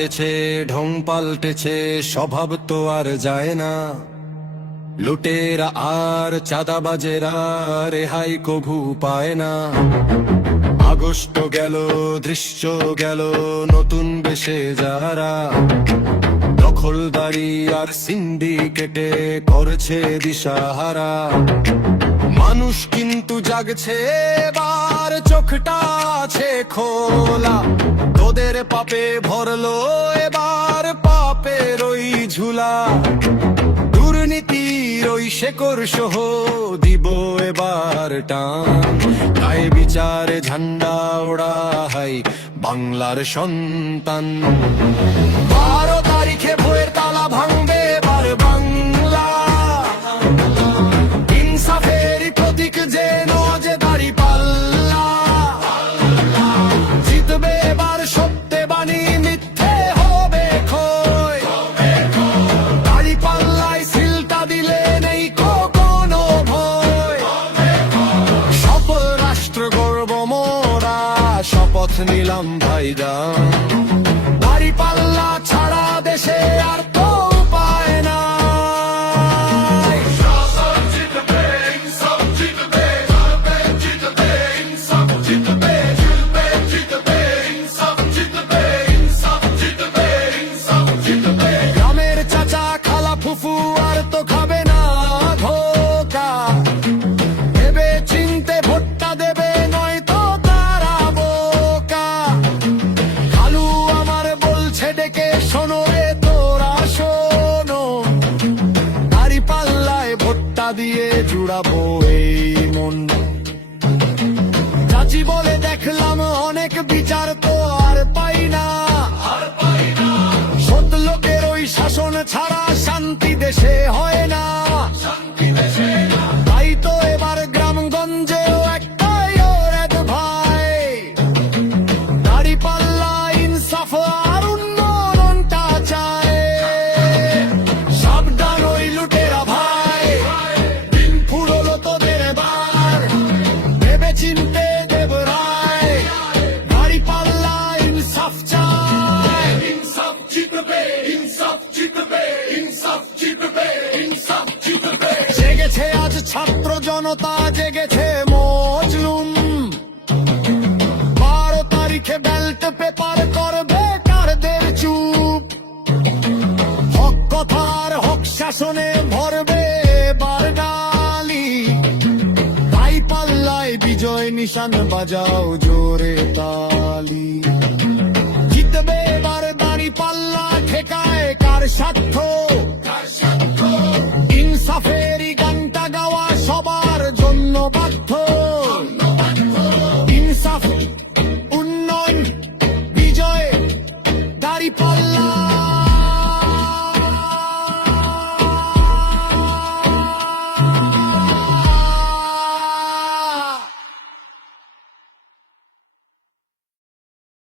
পাল্টেছে, ঢং পাল্টেছে, স্বভাব তো আর যায় না। লুটেরা আর চাঁদাবাজেরা রেহাই কভু পায় না। আগস্ট গেল, দৃশ্য গেল, নতুন বেশে যারা দখলদারি আর সিন্ডিকেটে করছে দিশাহারা। মানুষ কিন্তু জাগছে এবার, চোখটা আছে খোলা। তোদের পাপে ভরলো এবার পাপের ওই ঝুলা। দুর্নীতির ওই শেকড় সহ দিব এবার টান। তাই বিচারে ঝান্ডা ওড়া হাই বাংলার সন্তান। 12 তারিখে ভোরের তালা ভাঙবে এবার বাংলা। ইনসাফের প্রতীক যে নজে দাঁড়িপাল্লা। জিতবে এবার সত্যে বাণী, মিথ্যে হবে ক্ষয়। দাঁড়িপাল্লায় সিলটা দিলে নেই কোনো ভয়। সফল রাষ্ট্র গর্ব মোরা, শপথ নিলাম ভাইজান। দাঁড়িপাল্লা ছাড়া দেশে আর তো উপায় নাই। শাসন জিতবে, ইনসাফ জিতবে, জিতবে, জিতবে, ইনসাফ জিতবে, জিতবে, জিতবে, ইনসাফ জিতবে, ইনসাফ জিতবে, ইনসাফ জিতবে। গ্রামের চাচা খালা ফুফু আর তো খাবে না ধোকা। ভেবে চিনতে ভোটটা দেবে, নয়তো তারা বোকা। কালু আমার বলছে ডেকে, শোনো রে তোরা শোনো। দাঁড়িপাল্লায় ভোটটা দিয়ে জুড়াবো এই মন। চাচি বলে দেখলাম অনেক, বিচার তো আর পাই না। সৎ লোকের ওই শাসন ছাড়া শান্তি দেশে হয় না। তাই তো এবার গ্রামগঞ্জেও একটাই ওরেদ ভাই। দাঁড়িপাল্লা ইনসাফ আর উন্নয়নটা চায়। সাবধান ওই লুটেরা ভাই, দিন ফুরলো তোদের এবার। ভেবে চিনতে দেব রায়, দাঁড়িপাল্লা ইনসাফ চায়। ইনসাফ জিতবে, ইনসাফ জিতবে, ইনসাফ জিতবে, ইনসাফ জিতবে। জেগেছে আজ ছাত্র জনতা, জেগেছে মজলুম। 12 তারিখে ব্যালট পেপার করবে কারদের চুপ। হক কথার হক শাসনে ভরবে এবার ডালি। দাঁড়িপাল্লায় বিজয় নিশান বাজাও জোরে তালি। জিতবে এবার দাঁড়িপাল্লা, ঠেকায় কার স্বার্থ। ইনসাফেরই গানটা গাওয়া সবার জন্য বাধ্য।